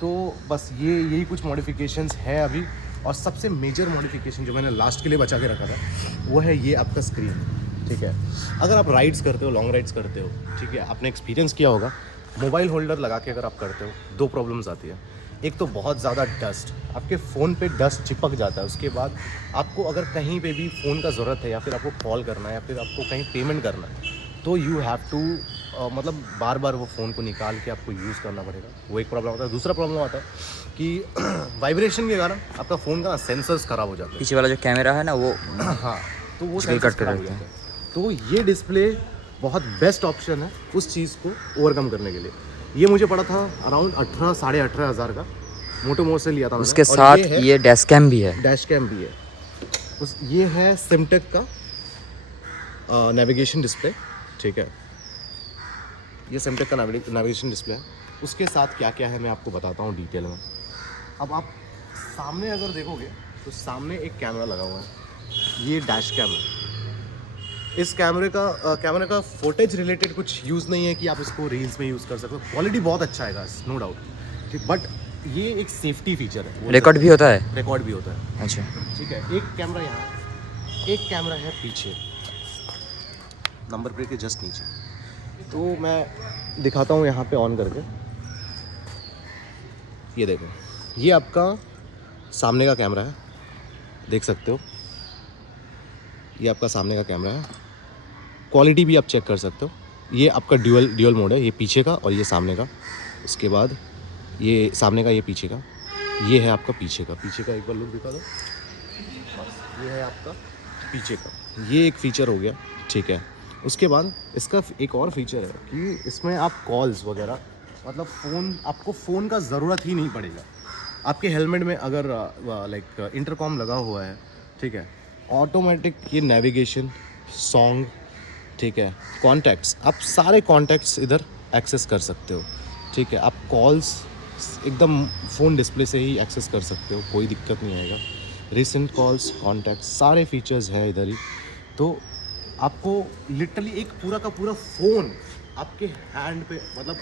तो बस यही कुछ मॉडिफिकेशंस है अभी। और सबसे मेजर मॉडिफिकेशन जो मैंने लास्ट के लिए बचा के रखा था, वो है ये आपका स्क्रीन, ठीक है। अगर आप राइड्स करते हो, लॉन्ग राइड्स करते हो, ठीक है, आपने एक्सपीरियंस किया होगा, मोबाइल होल्डर लगा के अगर आप करते हो, 2 प्रॉब्लम्स आती है। एक तो बहुत ज़्यादा डस्ट, आपके फ़ोन पे डस्ट चिपक जाता है। उसके बाद आपको अगर कहीं पे भी फ़ोन का ज़रूरत है, या फिर आपको कॉल करना है, या फिर आपको कहीं पेमेंट करना है, तो यू हैव टू मतलब बार बार वो फ़ोन को निकाल के आपको यूज़ करना पड़ेगा। वो एक प्रॉब्लम आता है। दूसरा प्रॉब्लम आता है कि वाइब्रेशन के कारण आपका फ़ोन का सेंसर्स ख़राब हो जाते हैं। पीछे वाला जो कैमरा है ना वो हाँ, तो वो कट सेंसर्स कर खराब हो देते जाते हैं। तो ये डिस्प्ले बहुत बेस्ट ऑप्शन है उस चीज़ को ओवरकम करने के लिए। ये मुझे पड़ा था अराउंड 18-18.5 हज़ार का, मोटो मोर से लिया था उसके मैंने। साथ ये डैश कैम भी है, डैश कैम भी है। ये है सिमटेक का नेविगेशन डिस्प्ले, ठीक है। ये सिमटेक का नेविगेशन डिस्प्ले है। उसके साथ क्या क्या है मैं आपको बताता हूँ डिटेल में। अब आप सामने अगर देखोगे तो सामने एक कैमरा लगा हुआ है, ये डैश कैम है। इस कैमरे का फुटेज रिलेटेड कुछ यूज़ नहीं है कि आप इसको रील्स में यूज़ कर सकते हो। क्वालिटी बहुत अच्छा है गाइस, नो डाउट, ठीक। बट ये एक सेफ्टी फीचर है। रिकॉर्ड भी होता है, रिकॉर्ड भी होता है, अच्छा, ठीक है। एक कैमरा यहाँ, एक कैमरा है पीछे नंबर प्लेट के जस्ट नीचे। तो मैं दिखाता हूँ यहाँ पे ऑन करके। ये देखो, ये आपका सामने का कैमरा है, देख सकते हो। ये आपका सामने का कैमरा है, क्वालिटी भी आप चेक कर सकते हो, ये आपका ड्यूअल मोड है, ये पीछे का और ये सामने का। उसके बाद ये सामने का, ये पीछे का। ये है आपका पीछे का एक बार लुक दिखा दो। बस ये है आपका पीछे का, ये एक फ़ीचर हो गया, ठीक है। उसके बाद इसका एक और फीचर है कि इसमें आप कॉल्स वगैरह, मतलब आपको फ़ोन का ज़रूरत ही नहीं पड़ेगा। आपके हेलमेट में अगर लाइक इंटरकॉम लगा हुआ है, ठीक है, ऑटोमेटिक ये नेविगेशन, सॉन्ग, ठीक है, कॉन्टैक्ट्स, आप सारे कॉन्टैक्ट्स इधर एक्सेस कर सकते हो, ठीक है। आप कॉल्स एकदम फ़ोन डिस्प्ले से ही एक्सेस कर सकते हो, कोई दिक्कत नहीं आएगा। रिसेंट कॉल्स, कॉन्टैक्ट्स, सारे फीचर्स हैं इधर ही। तो आपको लिटरली एक पूरा का पूरा फ़ोन आपके हैंड पे, मतलब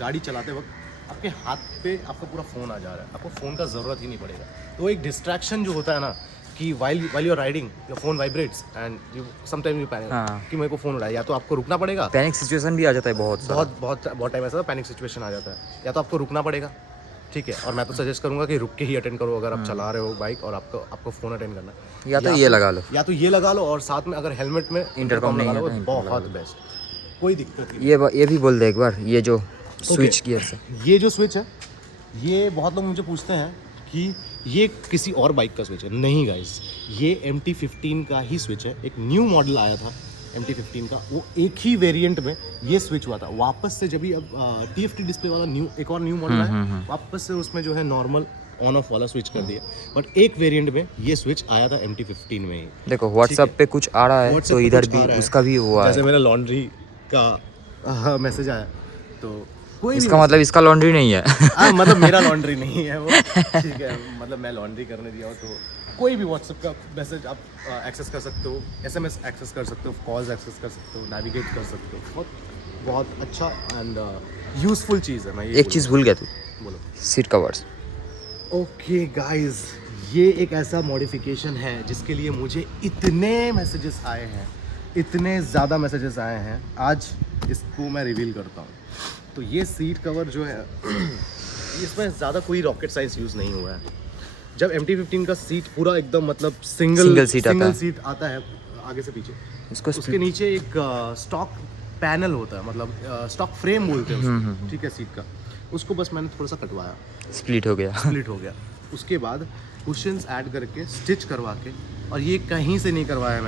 गाड़ी चलाते वक्त आपके हाथ पे आपका पूरा फ़ोन आ जा रहा है, आपको फ़ोन का ज़रूरत ही नहीं पड़ेगा। तो एक डिस्ट्रैक्शन जो होता है ना कि while you are riding your phone vibrates and you sometime you panic कि मेरे को फ़ोन उड़ाया, या तो आपको रुकना पड़ेगा। पैनिक सिचुएशन भी आ जाता है बहुत टाइम ऐसा पैनिक सिचुएशन आ जाता है, या तो आपको रुकना पड़ेगा, ठीक है। और मैं तो सजेस्ट करूँगा कि रुक के ही अटेंड करो अगर आप चला रहे हो बाइक और आपको फ़ोन अटेंड करना है। या तो ये लगा लो, और साथ में अगर हेलमेट में इंटरकॉम लगा नहीं लो, है, बहुत बेस्ट, कोई दिक्कत नहीं। ये भी बोल दे एक बार, ये जो स्विच गियर से, ये जो स्विच है, ये बहुत लोग मुझे पूछते हैं कि ये किसी और बाइक का स्विच है। नहीं गाइस, ये MT-15 का ही स्विच है। एक न्यू मॉडल आया था MT-15 का, वो एक ही वेरिएंट में ये स्विच हुआ था। वापस से जब भी अब TFT डिस्प्ले वाला एक और न्यू मॉडल आया, वापस से उसमें जो है नॉर्मल ऑन ऑफ वाला स्विच कर दिया। बट एक वेरिएंट में ये स्विच आया था MT-15 में ही। देखो व्हाट्सएप पे कुछ आ रहा है तो इधर भी उसका भी हुआ है। जैसे मेरा लॉन्ड्री का मैसेज आया, तो कोई इसका मतलब इसका लॉन्ड्री नहीं है। मतलब मेरा लॉन्ड्री नहीं है वो, ठीक है। मतलब मैं लॉन्ड्री करने दिया हो तो कोई भी व्हाट्सएप का मैसेज आप एक्सेस कर सकते हो, SMS एक्सेस कर सकते हो, कॉल्स एक्सेस कर सकते हो, नेविगेट कर सकते हो। बहुत अच्छा एंड यूजफुल चीज़ है। मैं एक चीज़ भूल गया तू, बोलो। Seat covers. ओके गाइस, ये एक ऐसा मॉडिफिकेशन है जिसके लिए मुझे इतने मैसेजेस आए हैं, इतने ज़्यादा मैसेजेस आए हैं। आज इसको मैं रिवील करता हूँ। तो ये सीट कवर जो है, इसमें ज़्यादा कोई रॉकेट साइंस यूज़ नहीं हुआ है। जब MT-15 का सीट पूरा एकदम मतलब सिंगल सीट आता है आगे से पीछे, उसके नीचे एक स्टॉक पैनल होता है, मतलब स्टॉक फ्रेम बोलते हैं उसको, ठीक है, सीट का। उसको बस मैंने थोड़ा सा कटवाया, स्प्लिट हो गया। उसके बाद कुशन्स ऐड करके स्टिच करवा के, और ये कहीं से नहीं करवाया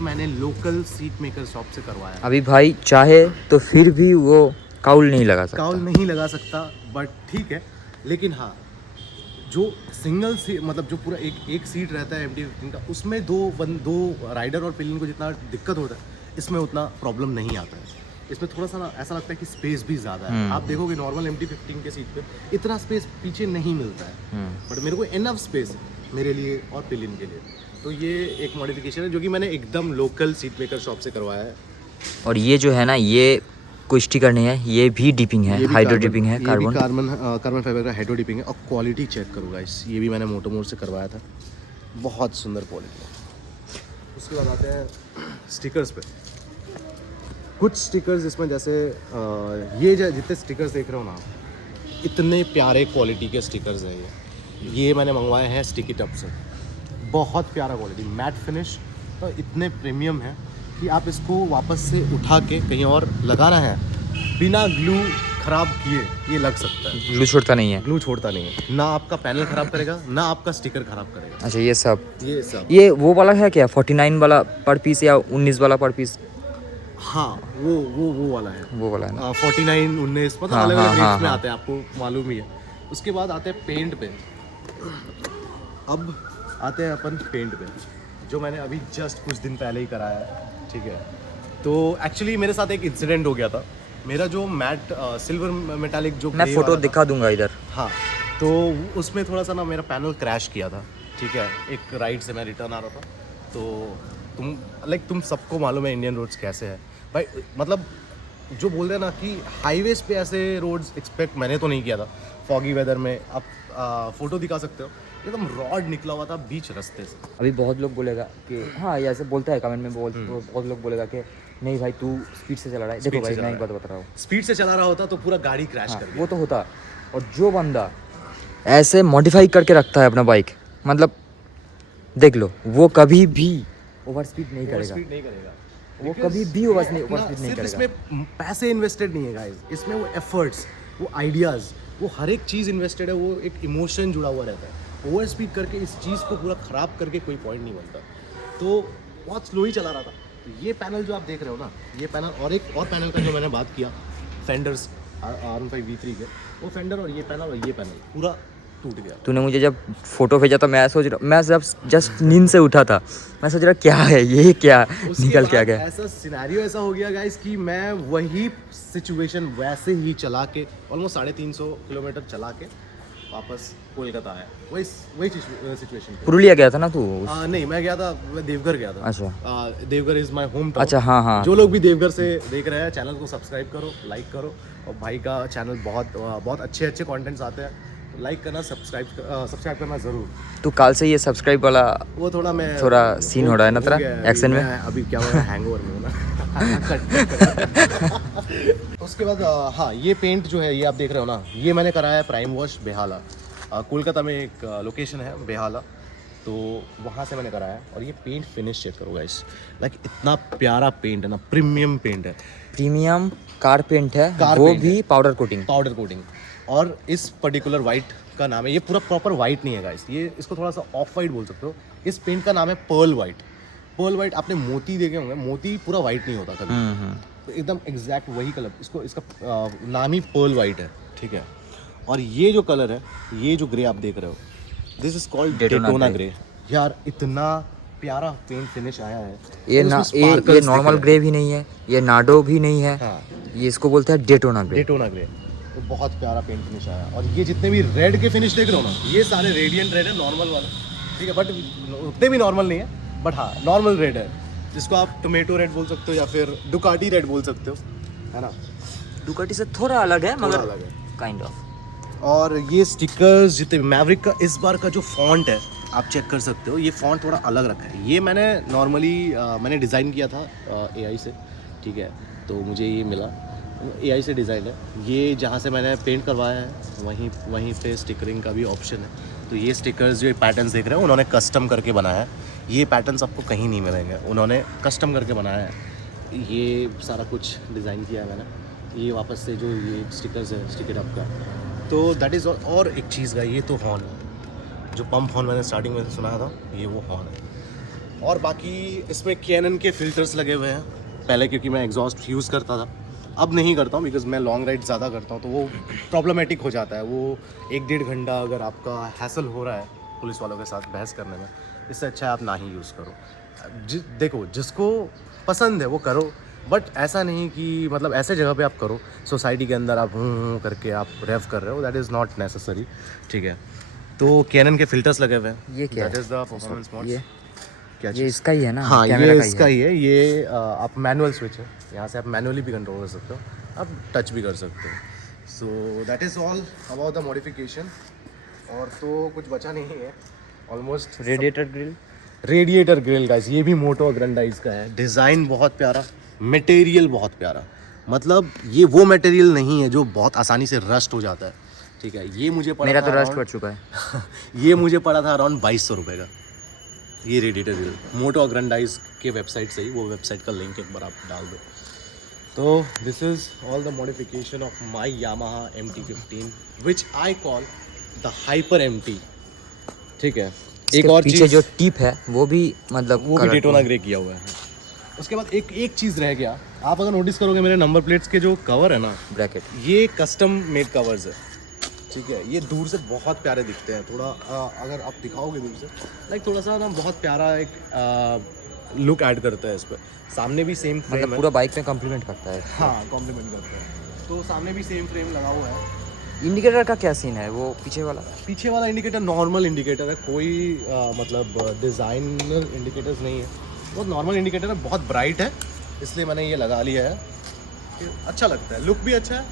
मैंने लोकल सीट मेकर शॉप से करवाया। अभी भाई चाहे तो फिर भी वो काउल नहीं लगा सकता, बट ठीक है। लेकिन हाँ, जो सिंगल सीट, मतलब जो पूरा एक सीट रहता है MT-15 का, उसमें दो राइडर और पिलियन को जितना दिक्कत होता है, इसमें उतना प्रॉब्लम नहीं आता है। इसमें थोड़ा सा ना ऐसा लगता है कि स्पेस भी ज़्यादा है। आप देखोगे नॉर्मल MT-15 के सीट पे इतना स्पेस पीछे नहीं मिलता है, बट मेरे को इनफ स्पेस है मेरे लिए और पिलियन के लिए। तो ये एक मॉडिफिकेशन है जो कि मैंने एकदम लोकल सीट मेकर शॉप से करवाया है। और ये जो है ना, ये कोई स्टिकर नहीं है, ये भी डिपिंग है, हाइड्रो डिपिंग है, कार्बन फाइबर का हाइड्रो डिपिंग है। और क्वालिटी चेक करो गाइस, ये भी मैंने मोटोमोर से करवाया था, बहुत सुंदर क्वालिटी है। उसके बाद आते हैं स्टिकर्स पे। कुछ स्टिकर्स इसमें, जैसे ये जितने स्टिकर्स देख रहे हो ना, इतने प्यारे क्वालिटी के स्टिकर्स हैं ये मैंने मंगवाए हैं स्टिकी टप से। बहुत प्यारा क्वालिटी, मैट फिनिश, तो इतने प्रीमियम है कि आप इसको वापस से उठा के कहीं और लगाना है, बिना ग्लू ख़राब किए ये लग सकता है। ग्लू छोड़ता नहीं है, ना आपका पैनल ख़राब करेगा, ना आपका स्टिकर ख़राब करेगा। अच्छा, ये वो वाला है क्या, 49 वाला पर पीस या 19 वाला पर पीस? हाँ, वो वाला है ना, 49, 19, मतलब अलग अलग रेंज में आते हैं, आपको मालूम ही है। उसके बाद आते हैं पेंट पे। अब आते हैं अपन पेंट पे, जो मैंने अभी जस्ट कुछ दिन पहले ही कराया है, ठीक है। तो एक्चुअली मेरे साथ एक इंसिडेंट हो गया था। मेरा जो मैट सिल्वर मेटालिक जो मैं फोटो दिखा दूंगा इधर, हाँ, तो उसमें थोड़ा सा ना मेरा पैनल क्रैश किया था, ठीक है। एक राइड से मैं रिटर्न आ रहा था, तो तुम सबको मालूम है इंडियन रोड्स कैसे है भाई। मतलब जो बोल रहे हैं ना कि हाईवेज पे ऐसे रोड्स एक्सपेक्ट मैंने तो नहीं किया था। फॉगी वेदर में आप फोटो दिखा सकते हो, एकदम रॉड निकला हुआ था बीच रास्ते से। अभी बहुत लोग बोलेगा कि हाँ, ये ऐसे बोलता है कमेंट में, बहुत लोग बोलेगा कि नहीं भाई तू स्पीड से चला रहा है। देखो भाई, मैं एक बात बता रहा हूँ, स्पीड से चला रहा होता तो पूरा गाड़ी क्रैश कर गया, वो तो होता। और जो बंदा ऐसे मॉडिफाई करके रखता है अपना बाइक, मतलब देख लो, वो कभी भी ओवर स्पीड नहीं करेगा। वो कभी भी ओवरस्पीड नहीं सिर्फ करेगा। इसमें पैसे इन्वेस्टेड नहीं है गाइस, इसमें वो एफर्ट्स, वो आइडियाज़, वो हर एक चीज़ इन्वेस्टेड है, वो एक इमोशन जुड़ा हुआ रहता है। ओवर स्पीड करके इस चीज़ को पूरा ख़राब करके कोई पॉइंट नहीं बनता। तो बहुत स्लो ही चला रहा था। तो ये पैनल जो आप देख रहे हो ना, ये पैनल और एक और पैनल का जो मैंने बात किया फेंडर्स R15 V3 के, वो फेंडर और ये पैनल पूरा टूट गया। तूने मुझे जब फोटो भेजा तो मैं जब जस्ट नींद से उठा था, मैं सोच रहा क्या है ये, क्या उसके निकल बाद क्या गया। ऐसा सिनेरियो ऐसा हो गया गाइस कि मैं वही सिचुएशन वैसे ही चला के ऑलमोस्ट 350 किलोमीटर चला के वापस कोलकाता आया, वही सिचुएशन पे। पुरुलिया गया था ना तू? नहीं, मैं गया था, मैं देवघर गया था। अच्छा। Deoghar is my home town. अच्छा, हाँ। जो लोग भी देवघर से देख रहे हैं, चैनल को सब्सक्राइब करो, लाइक करो, और भाई का चैनल बहुत अच्छे कंटेंट्स आते हैं, लाइक करना, सब्सक्राइब करना ज़रूर। तू काल से ये सब्सक्राइब वाला वो मैं थोड़ा सीन हो रहा है ना तेरा एक्शन में? अभी क्या हो रहा है, हैंगओवर में हूँ ना। उसके बाद हाँ, ये पेंट जो है ये आप देख रहे हो ना, ये मैंने कराया है प्राइम वॉश बेहाला। कोलकाता में एक लोकेशन है बेहाला, तो वहाँ से मैंने कराया है। और ये पेंट फिनिश चेक करो गाइस, लाइक इतना प्यारा पेंट है ना, प्रीमियम पेंट है, प्रीमियम कार पेंट है, कार वो पेंट भी पाउडर कोटिंग। और इस पर्टिकुलर वाइट का नाम है, ये पूरा प्रॉपर वाइट नहीं है गाइस, ये इसको थोड़ा सा ऑफ वाइट बोल सकते हो। इस पेंट का नाम है पर्ल वाइट। आपने मोती देखे होंगे, मोती पूरा वाइट नहीं होता कभी, तो एकदम एग्जैक्ट वही कलर, इसका नाम ही पर्ल वाइट है, ठीक है। और ये जो कलर है, ये जो ग्रे आप देख रहे हो, this is called Daytona grey. यार इतना प्यारा पेंट फिनिश आया है। ये नॉर्मल ग्रे भी नहीं है, ये नाडो भी नहीं है, हाँ, ये इसको बोलते हैं डेटोना ग्रे। तो बहुत प्यारा पेंट फिनिश आया। और ये जितने भी रेड के फिनिश देख रहे हो ना, ये सारे रेडियंट रेड है, नॉर्मल वाला, ठीक है, बट उतने भी नॉर्मल नहीं है, बट हाँ नॉर्मल रेड है, जिसको आप टोमेटो रेड बोल सकते हो या फिर डुकाटी रेड बोल सकते हो, है ना। डुकाटी से थोड़ा अलग है, मगर अलग है काइंड ऑफ। और ये स्टिकर्स जितने मैवरिक का इस बार का जो फॉन्ट है आप चेक कर सकते हो, ये फॉन्ट थोड़ा अलग रखा है। ये मैंने नॉर्मली मैंने डिज़ाइन किया था AI से, ठीक है, तो मुझे ये मिला, AI से डिज़ाइन है। ये जहाँ से मैंने पेंट करवाया है वहीं पे स्टिकरिंग का भी ऑप्शन है। तो ये स्टिकर्स जो पैटर्न्स देख रहे हो, उन्होंने कस्टम करके बनाया है। ये पैटर्न्स आपको कहीं नहीं मिलेंगे, उन्होंने कस्टम करके बनाया है। ये सारा कुछ डिज़ाइन किया है मैंने। ये वापस से जो ये स्टिकर्स है, स्टिकर अप का, तो दैट इज़। और एक चीज़ का, ये तो हॉर्न है, जो पंप हॉर्न मैंने स्टार्टिंग में सुनाया था, ये वो हॉर्न है। और बाकी इसमें कैनन के फ़िल्टर्स लगे हुए हैं, पहले क्योंकि मैं एग्जॉस्ट यूज़ करता था, अब नहीं करता हूँ बिकॉज मैं लॉन्ग राइड ज़्यादा करता हूँ, तो वो प्रॉब्लमेटिक हो जाता है। वो 1-1.5 घंटा अगर आपका हैसल हो रहा है पुलिस वालों के साथ बहस करने में, इससे अच्छा है आप ना ही यूज़ करो। देखो, जिसको पसंद है वो करो, बट ऐसा नहीं कि मतलब ऐसे जगह पे आप करो, सोसाइटी के अंदर आप करके आप रेव कर रहे हो, दैट इज़ नॉट नेसेसरी, ठीक है। तो कैनन के फिल्टर्स लगे हुए हैं। ये क्या है? That is the performance mode. ये इसका ही है ना? हाँ, कैमरा ये का ही इसका ही है। ये आप मैनुअल स्विच है, यहाँ से आप मैनुअली भी कंट्रोल कर सकते हो, आप टच भी कर सकते हो। So that is all about the modification. और तो कुछ बचा नहीं है ऑलमोस्ट। रेडिएटर ग्रिल गाइस, ये भी मोटो ग्रैंडाइज का है। डिज़ाइन बहुत प्यारा, मटेरियल बहुत प्यारा, मतलब ये वो मटेरियल नहीं है जो बहुत आसानी से रस्ट हो जाता है, ठीक है। ये मुझे पड़ा, मेरा तो रस्ट कर चुका है। ये मुझे पड़ा था अराउंड 2200 रुपये का, ये रेडिएटर ग्रिल। मोटो ग्रैंडाइज के वेबसाइट से ही, वो वेबसाइट का लिंक एक बार आप डाल दो। तो this is all the modification of my Yamaha MT-15 which I call the hyper MT, ठीक है। एक और पीछे चीज़ जो टिप है वो भी मतलब वो भी डेटोना ग्रे किया हुआ है। उसके बाद एक चीज़ रह गया, आप अगर नोटिस करोगे मेरे नंबर प्लेट्स के जो कवर है ना, ब्रैकेट, ये कस्टम मेड कवर्स है, ठीक है। ये दूर से बहुत प्यारे दिखते हैं, थोड़ा अगर आप दिखाओगे दूर से, लाइक थोड़ा सा ना बहुत प्यारा एक लुक ऐड करता है इस पर। सामने भी सेम फ्रेम मतलब पूरा बाइक में कॉम्प्लीमेंट करता है। हाँ, कॉम्प्लीमेंट करता है। तो सामने भी सेम फ्रेम लगा हुआ है। इंडिकेटर का क्या सीन है? वो पीछे वाला इंडिकेटर नॉर्मल इंडिकेटर है, कोई मतलब डिज़ाइनर इंडिकेटर्स नहीं है, बहुत नॉर्मल इंडिकेटर है, बहुत ब्राइट है, इसलिए मैंने ये लगा लिया है कि अच्छा लगता है, लुक भी अच्छा है,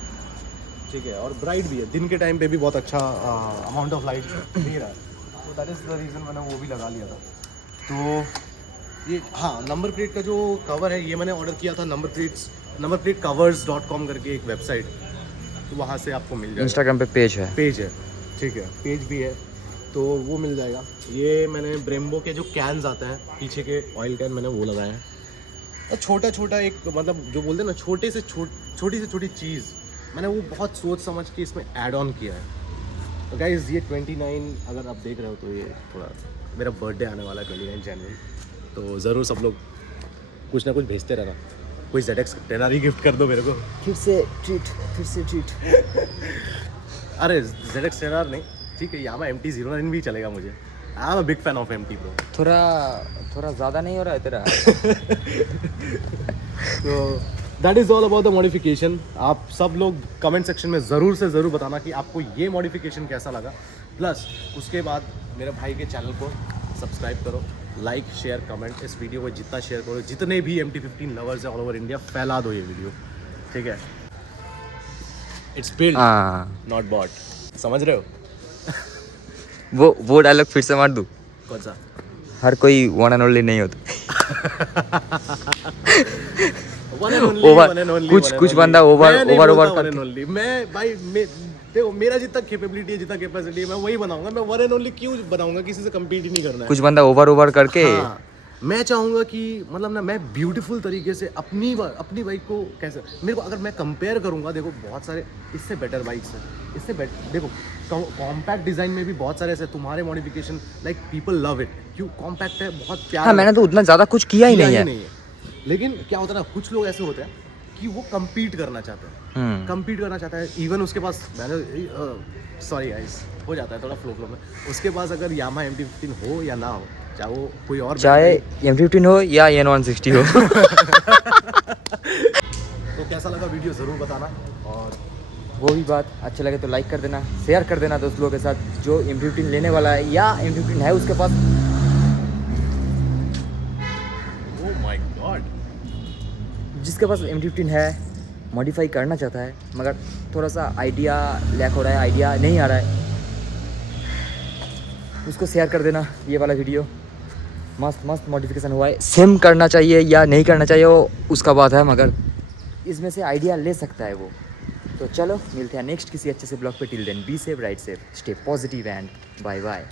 ठीक है, और ब्राइट भी है। दिन के टाइम पे भी बहुत अच्छा अमाउंट ऑफ लाइट दे रहा है, तो दैट इज़ द रीज़न मैंने वो भी लगा लिया था। तो ये हाँ, नंबर प्लेट का जो कवर है, ये मैंने ऑर्डर किया था numberplatecovers.com करके एक वेबसाइट, तो वहाँ से आपको मिल जाएगा। इंस्टाग्राम पे पेज है, ठीक है, पेज भी है, तो वो मिल जाएगा। ये मैंने ब्रेम्बो के जो कैन्स आते हैं पीछे के, ऑयल कैन, मैंने वो लगाए हैं। तो छोटा छोटा एक मतलब जो बोलते हैं ना छोटी से छोटी चीज़ मैंने वो बहुत सोच समझ के इसमें ऐड ऑन किया है। तो गाइज ये 29 अगर आप देख रहे हो तो ये थोड़ा मेरा बर्थडे आने वाला है 29 जनवरी, तो ज़रूर सब लोग कुछ ना कुछ भेजते रहना। कोई ZX टेरारी गिफ्ट कर दो मेरे को। फिर से ट्रीट अरे ZX टेरार नहीं, ठीक है, यामा MT-09 भी चलेगा मुझे। I am a big fan of MT pro. थोड़ा ज़्यादा नहीं हो रहा है तेरा? तो that is all about the modification. आप सब लोग कमेंट सेक्शन में ज़रूर से ज़रूर बताना कि आपको ये मॉडिफिकेशन कैसा लगा। प्लस उसके बाद मेरे भाई के चैनल को सब्सक्राइब करो, लाइक शेयर कमेंट, इस वीडियो को जितना शेयर करो, जितने भी MT-15 लवर्स हैं ऑल ओवर इंडिया फैला दो ये वीडियो, ठीक है। इट्स बिल्ड नॉट बॉट, समझ रहे हो? वो डायलॉग फिर से मार दूँ? कौन सा? हर कोई वन एंड ओनली नहीं होता। कुछ बंदा ओवर मैं भाई देखो मेरा जितना कैपेबिलिटी है, जितना कैपेसिटी है, मैं वही बनाऊंगा। मैं वन एंड ओनली क्यों बनाऊंगा? किसी से कम्पीट ही नहीं करना है। कुछ बंदा ओवर करके हाँ, मैं चाहूँगा कि मतलब ना मैं ब्यूटीफुल तरीके से अपनी बाइक को कैसे, मेरे को अगर मैं कंपेयर करूँगा, देखो बहुत सारे इससे बेटर बाइक्स हैं, इससे बेटर देखो कॉम्पैक्ट डिज़ाइन में भी बहुत सारे ऐसे तुम्हारे modification like people love it, क्यों कॉम्पैक्ट है, बहुत प्यारा। हाँ, मैंने तो उतना ज़्यादा कुछ किया ही नहीं है। लेकिन क्या होता है ना, कुछ लोग ऐसे होते हैं कि वो कम्पीट करना चाहते हैं, कम्पीट करना चाहता है। इवन उसके पास मैंने सॉरी गाइस हो जाता है थोड़ा फ्लो में, उसके पास अगर यामा MT-15 हो या ना हो, चाहे वो कोई और, चाहे M15 हो या N160 हो। तो कैसा लगा वीडियो ज़रूर बताना, और वो भी बात अच्छा लगे तो लाइक कर देना, शेयर कर देना दोस्त लोगों के साथ जो M15 लेने वाला है या M15 है उसके पास। ओह माय गॉड, जिसके पास M15 है, मॉडिफाई करना चाहता है मगर थोड़ा सा आइडिया लैक हो रहा है, आइडिया नहीं आ रहा है, उसको शेयर कर देना ये वाला वीडियो। मस्त मॉडिफिकेशन हुआ है, सेम करना चाहिए या नहीं करना चाहिए वो उसका बात है, मगर इसमें से आइडिया ले सकता है वो। तो चलो मिलते हैं नेक्स्ट किसी अच्छे से ब्लॉग पे। Till then be safe, right safe, stay positive and bye bye.